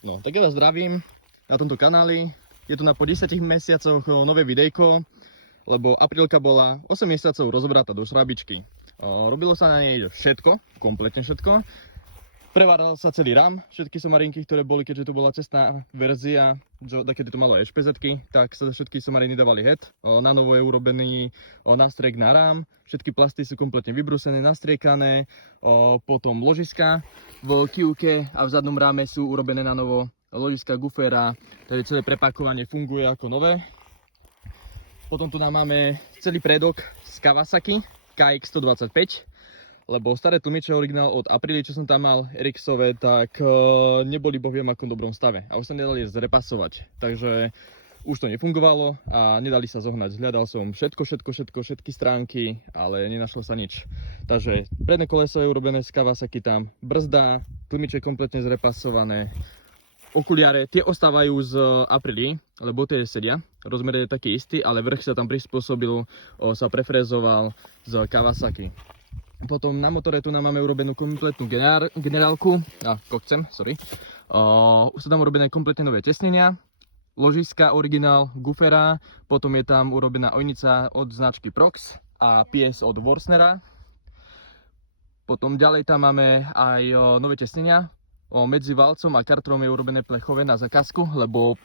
No, tak ja vás zdravím na tomto kanáli. Je tu po 10 mesiacoch nové videjko, lebo aprílka bola 8 mesiacov rozobratá do šrabičky. Robilo sa na nej všetko, kompletne všetko. Preváral sa celý RAM, všetky somarinky, ktoré boli, keďže to bola cestná verzia, keď to malo HPZ-ky, tak sa všetky somariny dávali head. Na novo je urobený nástriek na RAM, všetky plasty sú kompletne vybrúsené, nastriekané, potom ložiska v kývke a v zadnom ráme sú urobené na novo ložiska Gufera, takže celé prepakovanie funguje ako nové. Potom tu nám máme celý predok z Kawasaki KX125. Lebo staré tlmiče originál od Aprilia, čo som tam mal, RX-ové, tak neboli bohviem akom dobrom stave. A už sa nedali zrepasovať. Takže už to nefungovalo a nedali sa zohnať. Hľadal som všetky stránky, ale nenašlo sa nič. Takže predné koleso je urobené z Kawasaki tam, brzda, tlmiče kompletne zrepasované. Okuliare, tie ostávajú z Aprilia, lebo tie sedia. Rozmer je taký istý, ale vrch sa tam prispôsobil, sa prefrezoval z Kawasaki. Potom na motore tu nám máme urobenú kompletnú generálku, už sú tam urobené kompletne nové tesnenia, ložiska originál Gufera, potom je tam urobená ojnica od značky Prox a PS od Worsnera. Potom ďalej tam máme aj nové tesnenia, medzi valcom a kartrom je urobené plechové na zakázku, lebo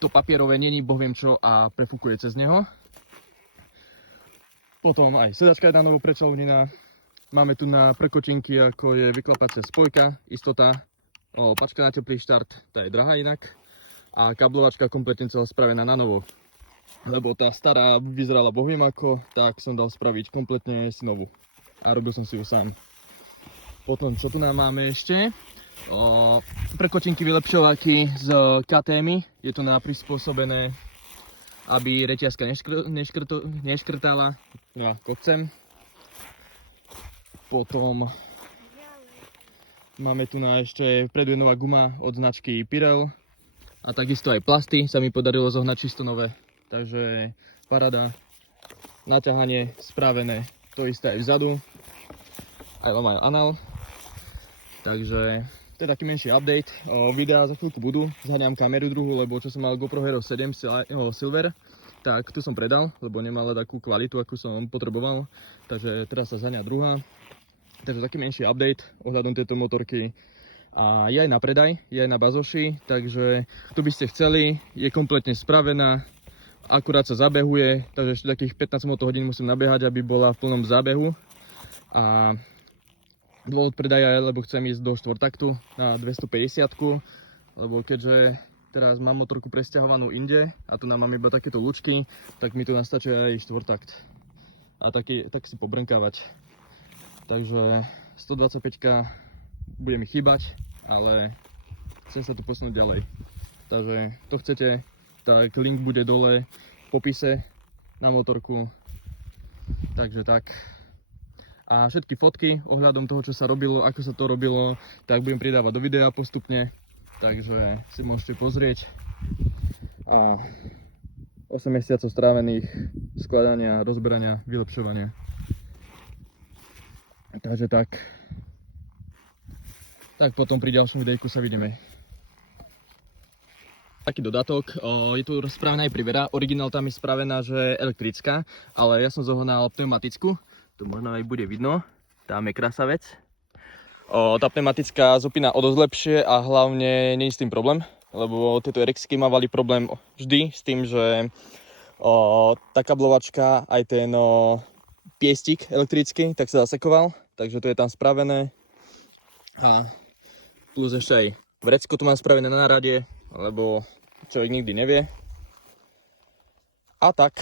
to papierové není bohviem čo a prefúkuje cez neho. Potom aj sedačka je na novo prečalovnená. Máme tu na prekočinky, ako je vyklapacia spojka, istota, pačka na teplý štart, tá je drahá inak. A kablovačka kompletne celá spravená na novo. Lebo tá stará vyzerala bohviem ako, tak som dal spraviť kompletne si novú. A robil som si ju sám. Potom čo tu nám máme ešte? Prekočinky vylepšovaky z KTM. Je to na prispôsobené, aby reťazka neškrtala kopcem. Potom máme tu na ešte vpredu nová guma od značky Pirelli a takisto aj plasty sa mi podarilo zohnať čisto nové, takže paráda, naťahanie spravené, to isté aj vzadu, aj lomaj anal, takže to je taký menší update. Videá za chvíľku budú, zháňam kameru druhú, lebo čo som mal GoPro Hero 7 Silver, tak tu som predal, lebo nemala takú kvalitu, akú som potreboval, takže teraz sa zháňa druhá. Takže taký menší update ohľadom tejto motorky. A je aj na predaj, je aj na bazoši, takže kto by ste chceli, je kompletne spravená, akurát sa zabehuje, takže ešte takých 15 motohodín musím nabehať, aby bola v plnom zábehu. A dôvod predaja je, lebo chcem ísť do štvortaktu na 250, lebo keďže teraz mám motorku presťahovanú inde a tu nám mám iba takéto lúčky, tak mi tu nastačí aj štvortakt. A tak si pobrnkávať. Takže 125 bude mi chýbať, ale chcem sa tu posunúť ďalej. Takže to chcete, tak link bude dole v popise na motorku. Takže tak. A všetky fotky ohľadom toho, čo sa robilo, ako sa to robilo, tak budem pridávať do videa postupne. Takže si môžete pozrieť. A 8 mesiacov strávených skladania, rozberania, vylepšovania. Takže tak potom pri ďalšom videjku sa vidíme. Taký dodatok, je tu spravená aj privera, originál tam je spravená, že je elektrická, ale ja som zohnal pneumatickú, tu možno aj bude vidno, tam je krasavec. Tá pneumatická zopína o dosť lepšie a hlavne nie je s tým problém, lebo tieto RX-ky mávali problém vždy s tým, že tá kablovačka aj ten piestik elektrický, tak sa zasekoval, takže to je tam spravené. A plus ešte aj vrecko tu mám spravené na rade, lebo človek nikdy nevie. A tak.